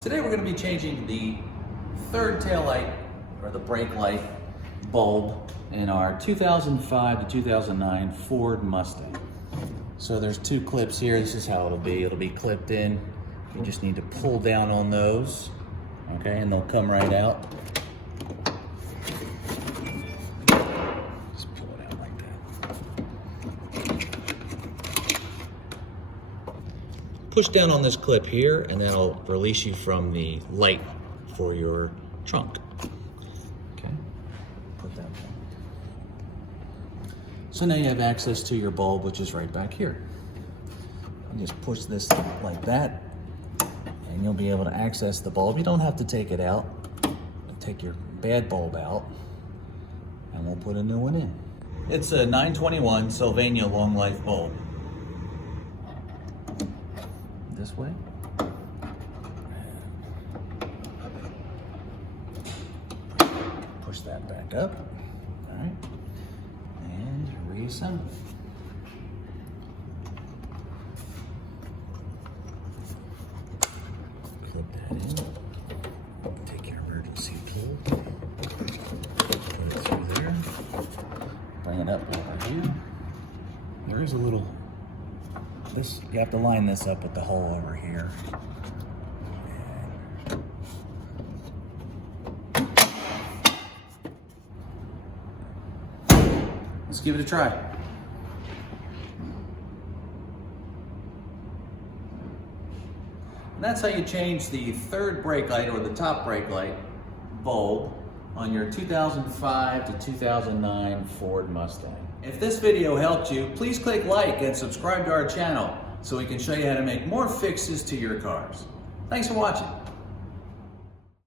Today we're going to be changing the third tail light, or the brake light bulb, in our 2005 to 2009 Ford Mustang. So there's two clips here. This is how it'll be. It'll be clipped in. You just need to pull down on those, okay, and they'll come right out. Just pull it out like that. Push down on this clip here, and that'll release you from the light for your trunk. Okay, put that down. So now you have access to your bulb, which is right back here. And just push this like that, and you'll be able to access the bulb. You don't have to take it out. Take your bad bulb out, and we'll put a new one in. It's a 921 Sylvania long life bulb. This way. Push that back up. All right. And reassemble. Clip that in. Take your emergency tool. Put it through there. Bring it up over here. There is a little. You have to line this up with the hole over here. Let's give it a try. And that's how you change the third brake light, or the top brake light bulb, on your 2005 to 2009 Ford Mustang. If this video helped you, please click like and subscribe to our channel so we can show you how to make more fixes to your cars. Thanks for watching.